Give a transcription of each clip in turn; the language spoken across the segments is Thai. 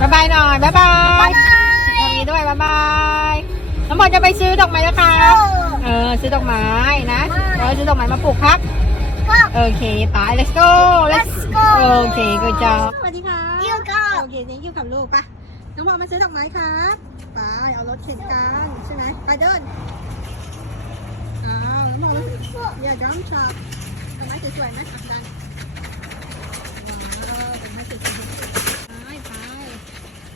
บายบายหน่อยบายบายทำนี้ด้วยบายบายน้องบอลจะไปซื้อดอกไม้นะคะ เออซื้อดอกไม้นะเออซื้อดอกไม้มาปลูกครับโอเคไป let's go let's go โอเค good job สวัสดีค่ะ You go โอเคนี่คิวกับลูกปะน้องบอลมาซื้อดอกไม้ครับไปเอารถเข็นกลางใช่ไหมไปเดินอ้าวน้องบอลอย่าจ้องชอบดอกไม้สวยๆไหมอะดันว้าวดอกไม้สวยๆไปไป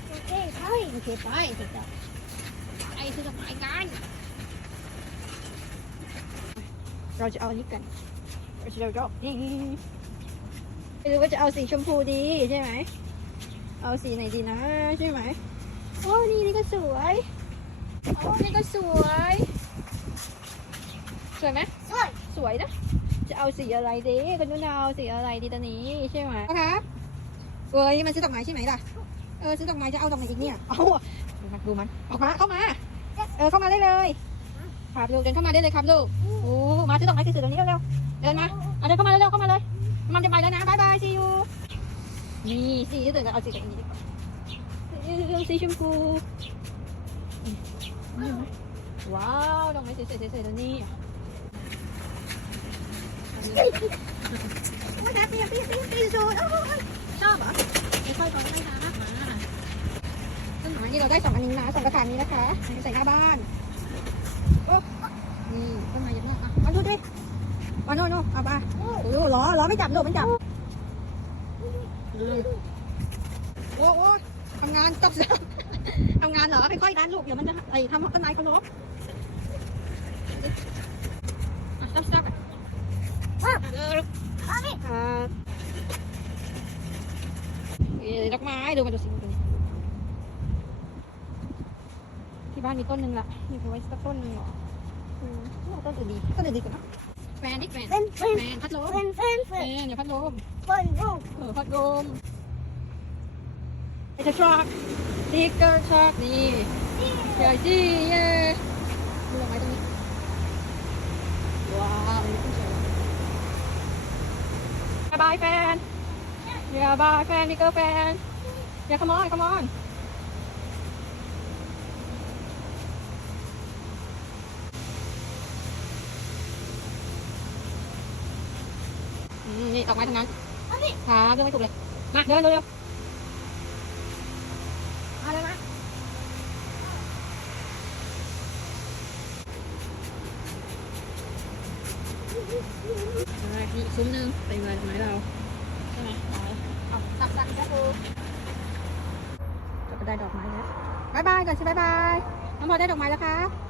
โอเคไป โอ เคไปสุดยอดไปซื้อดอกไม้กัน เราจะเอาอันนี้กัน เราจะเอานี่ไม่รู้ว่าจะเอาสีชมพูดีใช่ไหม เอาสีไหนดีนะใช่ไหม โอ้นี่นี่ก็สวย โอ้นี่ก็สวย สวยไหมสวย สวยนะ จะเอาสีอะไรดีคุณนุ่นเอาสีอะไรดีตอนนี้ใช่ไหมครับเอ้ยมันซื้อดอกไม้ใช่ไหมล่ะ เออซื้อดอกไม้จะเอาดอกไหนอีกเนี่ยเอาดูมันดูมันออกมาเข้ามา เออเข้ามาได้เลยครับลูกเดินเข้ามาได้เลยครับลูกโอ้มาซื้อดอกไม้สวยๆตรงนี้เร็วๆเดินมาเอาเดินเข้ามาเร็วๆเข้ามาเลยมันจะไปแล้วนะบายบายซียูนี่สีจะเดินเอาสีแบบนี้ดีกว่าสีชมพูว้าวดอกไม้สวยๆสวยๆตัวนี้โอ้ยแฮปปี้แฮปปี้แฮปปี้แฮปปี้สุดๆชอบเหรอไม่ค่อยตอนไม่นะมา ต้นไม้นี่ เราได้สองอันนี้นะสองกระถางนี้นะคะ ใส่หน้าบ้านโอ้นี่ต้นไม้เยอะมากอะมาดูดิมาโน่โน่เอาไปโอ้โหล้อล้อไม่จับลูกไม่จับโอ้โหทำงานตับทำงานเหรอค่อยๆดันลูกเดี๋ยวมันจะไอ้ทำต้นไม้เขาล้มอะ stop stop อะเอออะเอ่ดอกไม้ดูมาดูสิดูนี่ ที่บ้านมีต้นหนึ่งละมีไว้สักต้นหนึ่งเหรออืมเอาต้นอื่นดีต้นอื่นดีกว่าเนอะแฟนดิแฟนเป็นเป็นแฟนพัดลมเป็นเป็นแฟเป็นนอย่าพัดลมเป็นลูกเออพัดลมไอ้จะทรัคติ๊กเกอร์ทรัคนี่ใหญ่จีเย่ดูดอกไม้ตรงนี้ว้าวนี่สวยบายบายแฟนอย่าบายแฟนนี่เกอร์แฟนอย่า come on come on อืมนี่ ดอกไม้ทั้งนั้นครับเดินไม่ถูกเลย มาเดินเร็วๆมาเลยมาไปนี่อีกซุ้มหนึ่งเต็มเลยดอกไม้เราใช่ไหมไปเอาสักสักก็ดูจะไปได้ดอกไม้แล้วบายบายก่อนสิบายบายน้องพอได้ดอกไม้แล้วครับ